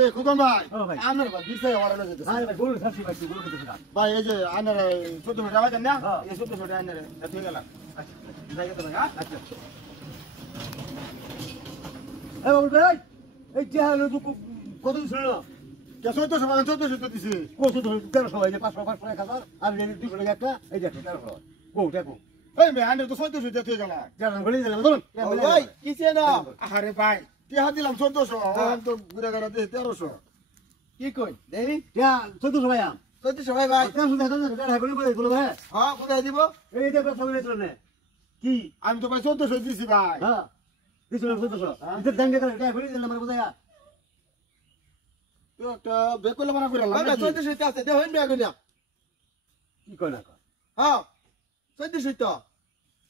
এ খোকন ভাই ও ভাই। আপনার ভাই বিষয় ওরানো যেতেছে ভাই ভাই গরু খাসি ভাই গরু খেতে থাক। ভাই এই যে আনার 1400 টাকা দেন না হ্যাঁ। এই 1400 টাকা আনার এত হয়ে গেল আচ্ছা যাই গেছে ভাই হ্যাঁ আচ্ছা। এই বাবুল ভাই এই যে হলো কত দিছিল না? কে 1400 টাকা 1400 তো দিছি কত ধরে 1300 এই যে 500 500 1000 আর এই 200 টাকা একটা এই দেখো 1300 গো দেখো এই মে আনার তো 1400 দিতে হয়ে গেল জান গলি দিলাম বলুন ওই কিছে না আরে ভাই কি হাত দিলাম 1400 এখন তো ঘুরে গেল 1300 কি কই দেই ইয়া 1400 ভাই আম কত সময় ভাই 1300 টাকা টাকা গলি বলে বলো ভাই হ্যাঁ কোথায় দিব এই যে কথা বলে চলে কি আমি তো ভাই 1400 দিছি ভাই হ্যাঁ দিছিল 1400 এটা দাঙ্গে করে টাকা গলি দিলাম আমার বোঝায়া তো একটা বেকলে বানা করে ভাই লাগাই 1400 আছে দেন বিয়া কইনা কি কয় না কয় হ্যাঁ 1400 তো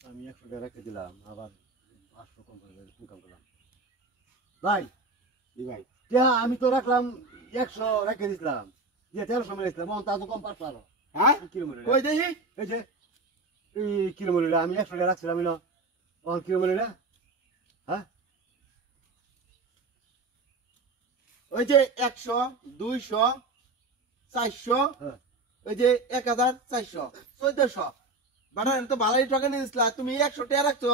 আমি 100 টাকা রেখে দিলাম আবার 500 কম করে ইনকাম করলাম ভাই জি ভাই টিয়া আমি তো রাখলাম 100 রেখে দিলাম যে 1300 মেরে দিলাম তা তো কম 500 আরো হ্যাঁ কিলোমিটার কই দেই এই যে এই কিলোমিটার আমি 100 টাকা রাখছিলাম না ও কিলোমিটার হ্যাঁ ওই যে 100 200 400 হ্যাঁ ওই যে 1400 1400 বাড়া তো ভালোই টাকা নিয়েছিলা তুমি 100 টাকা রাখছো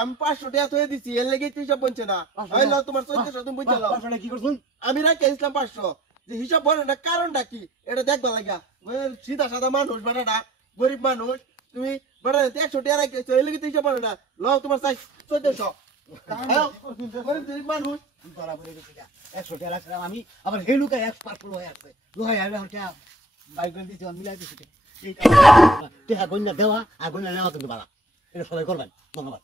আমি 500 টাকা থয়ে দিছি এর লাগি তুই সব বলছে না 500 হইলো তোমার 1400 তুমি বুঝছো 500 টাকা কি করছুন আমি রাখে ইসলাম 500 যে হিসাব বলে না কারণটা কি এটা দেখবা লাগা সিধা সাদা মানুষ বাড়াটা গরিব মানুষ তুমি বাড়া 100 টাকা রাখছো এর লাগি তুই হিসাব বলে না লও তোমার 1400 গরিব মানুষ ধরা পড়ে গেছে 100 টাকা রাখছিলাম আমি আবার হেলুকা এক্সপার্ট পুরো হয়ে আছে লোহাই আমি ওটা বাইক করে দিতে মিলাই দিছি টাকা গন্যা দেওয়া আর গন্যা নেওয়া কিন্তু বাড়া এটা সবাই করবেন ধন্যবাদ